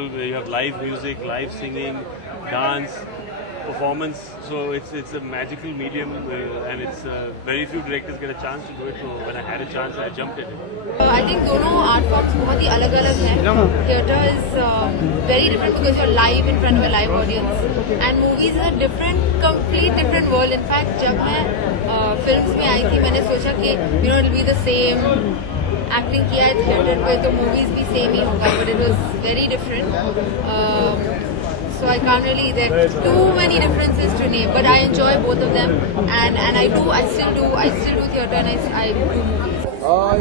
magical. You have live music, live singing, dance, performance. So it's a magical medium, and it's very few directors get a chance to do it. So when I had a chance, I jumped at it. I think दोनों art forms बहुत ही अलग-अलग हैं. Theatre is very different because you're live in front of a live audience, and movies is a complete different world. In fact, जब मैं films में आई थी, मैंने सोचा कि it'll be the same. Acting किया है theatre पे, तो movies भी same ही होगा, but it was very different. So I can't really, there are too many differences to name, but I enjoy both of them, and I still do theatre, and I do movies.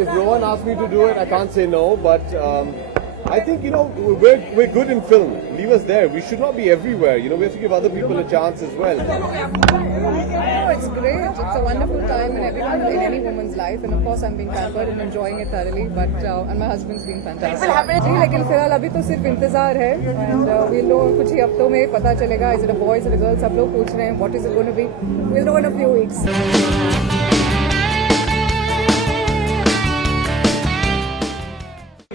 If Rohan asks me to do it, I can't say no, but I think, we're good in film. Leave us there. We should not be everywhere. We have to give other people a chance as well. Oh, it's great. It's a wonderful time in any woman's life, and of course I'm being pampered and enjoying it thoroughly. But and my husband's been fantastic. जी, लेकिन फिलहाल अभी तो सिर्फ इंतजार है, and we'll know कुछ ही हफ्तों में पता चलेगा. Is it a boy? Is it a girl? सब लोग पूछ रहे हैं. What is it going to be? We'll know in a few weeks.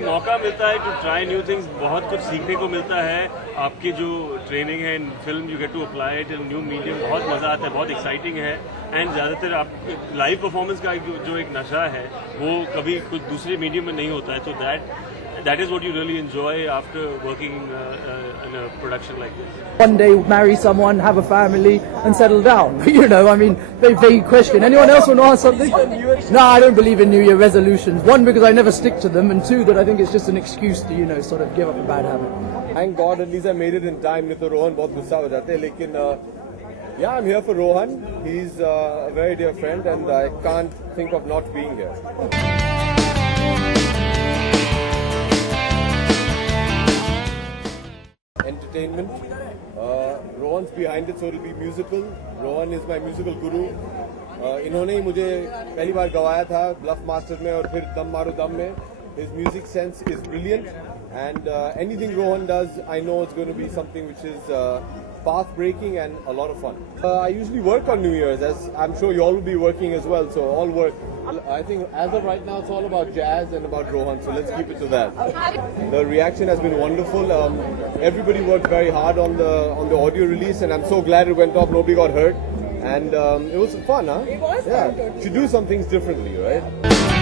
मौका मिलता है टू ट्राई न्यू थिंग्स, बहुत कुछ सीखने को मिलता है. आपकी जो ट्रेनिंग है in film, you get to apply it in new medium. बहुत मज़ा आता है, बहुत एक्साइटिंग है. एंड ज़्यादातर आप लाइव परफॉर्मेंस का जो एक नशा है वो कभी कुछ दूसरे मीडियम में नहीं होता है. तो that is what you really enjoy after working in a production like this. One day marry someone, have a family and settle down. I mean, very vague question. Anyone else want to ask something? No, I don't believe in New Year resolutions. One, because I never stick to them, and two, that I think it's just an excuse to, sort of give up a bad habit. Thank God at least I made it in time. नहीं तो रोहन बहुत गुस्सा हो जाते. लेकिन yeah, I'm here for Rohan. He's a very dear friend, and I can't think of not being here. Entertainment. Rohan's behind it, so it'll be musical. Rohan is my musical guru. इन्होंने ही मुझे पहली बार गवाया था bulb master में और फिर दम मारो दम में. His music sense is brilliant, and anything Rohan does, I know it's going to be something which is path-breaking and a lot of fun. I usually work on New Year's, as I'm sure you all will be working as well, so all work. I think as of right now, it's all about jazz and about Rohan, so let's keep it to that. The reaction has been wonderful. Everybody worked very hard on the audio release, and I'm so glad it went off. Nobody got hurt, and it was fun, huh? It was fun, totally. To do some things differently, right?